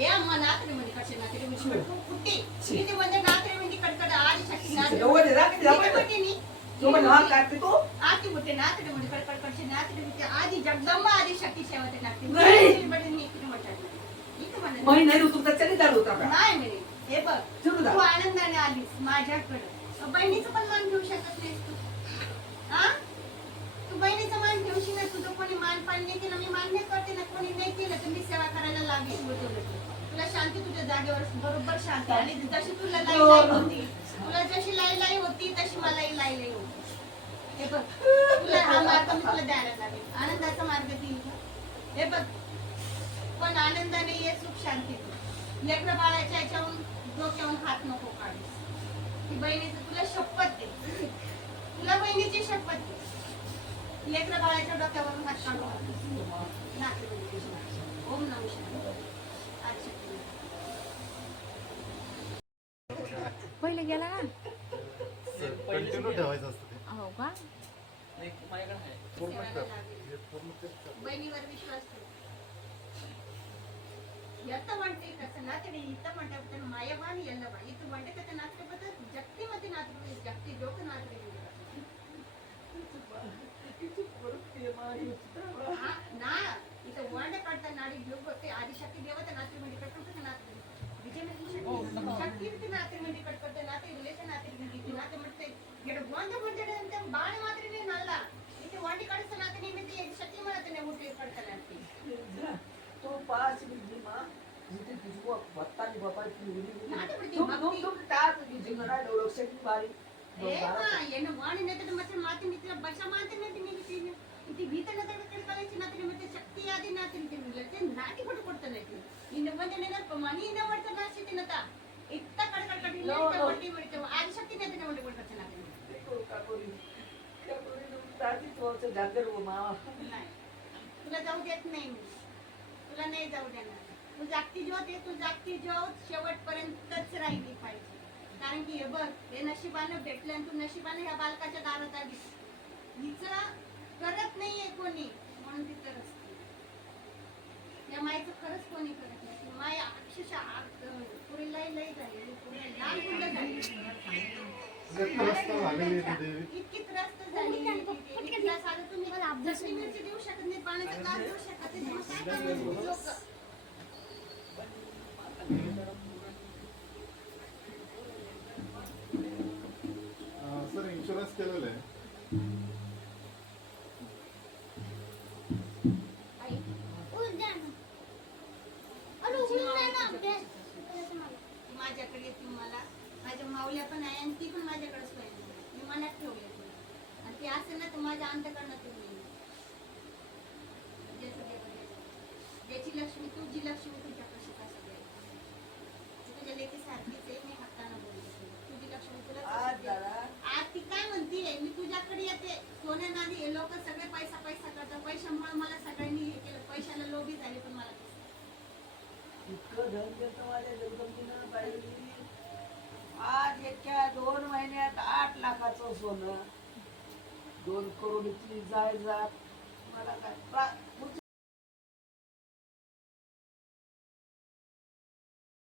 ఏ అమ్మ నాత్రి మంది కట్టే నాత్రి మంది పుట్టి ఇది మంది నాత్రి మంది కట్కడ ఆది శక్తి నాత్రి जवळ जा की जवळ जा. పుట్టిని तू म्हण हा काढते तू आती होते नातडी म्हणजे कडकड कडचे नातडी होते आधी जगदंबा आधी शक्ती सेवा ते नाटकी नाही. बडी मी इकडे म्हटलं इकडे म्हणलं महिना नाही तुमचा चली चालू होता का नाही म्हणे हे बघ सुरू तू आनंदाने आलीस माझ्याकडे बहिणीचं पण मान घेऊ शकत नाहीस शांती तुझ्या जागेवर बरोबर शांती. आणि जशी तुला लाई लाई होती तुला जशी लाई लाई होती तशी मलाही लाई लाई होती. हे बघ तुला हा मार्ग मी तुला द्यायला लागेल. आनंदाचा मार्ग देईल? हे बघ पण आनंदाने ये सुख शांती लेकरं बाळाच्या याच्याहून डोक्याहून हात नको काढूस. ती बहिणीचं तुला शपथ दे. तुला बहिणीची शपथ दे. लेकरं बाळाच्या डोक्यावरून हात काढू. ओम नमः पहिले गेला का कंटिन्यू ठेवायचं असतं ते हो का माझ्याकडे आहे बहिणीवर विश्वास ठेव ఎంత వంటే కస నాతడి ఇంత మంటే అతను మాయవాణి ఎల్లవా ఇతను వంటే కథ నాతడి పద జక్తి మతి ಕಿರ್ತಿ ನಾತ್ರ ಮಂದಿ ಕಟ್ಕೊತ್ತೆ ನಾತೆ ರಿಲೇಷನ್ ಒಂಡಿ ಶಕ್ತಿ ಮಾಡತನೆ ಮುಟ್ಟಿ ಪಡ್ತಾನೆ ಅಂತ. ತೂ ಪಾಸ್ ಬಾರಿ ಮತ್ತೆ ಮಾತಿ ಬಸ ಮಾತಿ ನೆತ ನಿಮಿತಿ ಇದು ಭೀತನ ಮತ್ತೆ ಶಕ್ತಿ ಆದಿನ ನಾತೆ ನಾಟಿ ಕೊಟ್ಟು ಕೊಡ್ತಾನೆ ಇನ್ನು ಮುಂದೆ ನೆನಪ ಮನೆಯಿಂದ ಮಾಡ್ತಾನೆ ಸಿತಿನತಾ तुला जाऊ देत नाही मी तुला नाही जाऊ देणार तू जागती ज्योत आहे तू जागती ज्योत शेवटपर्यंतच राहिली पाहिजे कारण की हे बघ हे नशिबानं भेटलं आणि तू नशिबानं ह्या बालकाच्या दारात आली हिचं करत नाहीये कोणी म्हणून ती तर असते या मायचं खरंच कोणी करत नाही. माय अक्षरशः इतकी त्रस्त झाली. तुम्ही. देऊ शकत नाही पाण्याचा ग्लास देऊ शकत नाही. माझ्याकडे येते मला. माझ्या माऊल्या पण आहे आणि ती पण माझ्याकडेच पाहिजे मी मनात ठेवले तिला. आणि ती असेल ना तर माझ्या अंतकरणात येईल. ज्याचं लक्ष्मी तुझी लक्ष्मी तुझ्या कशी का सगळे तुझ्या लेकी सारखीच आहे मी हक्कानं बोलते तुझी लक्ष्मी तुला आज ती काय म्हणतीये मी तुझ्याकडे येते. सोन्या नादी हे लोक सगळे पैसा पैसा करतात. पैशामुळे मला सगळ्यांनी हे केलं. पैशाला लोभी झाले पण मला इतकं धन देतं माझ्या जगदंबीनं बाई आज दोन महिन्यात आठ लाखाचं सोनं. दोन करोडची जात मला काय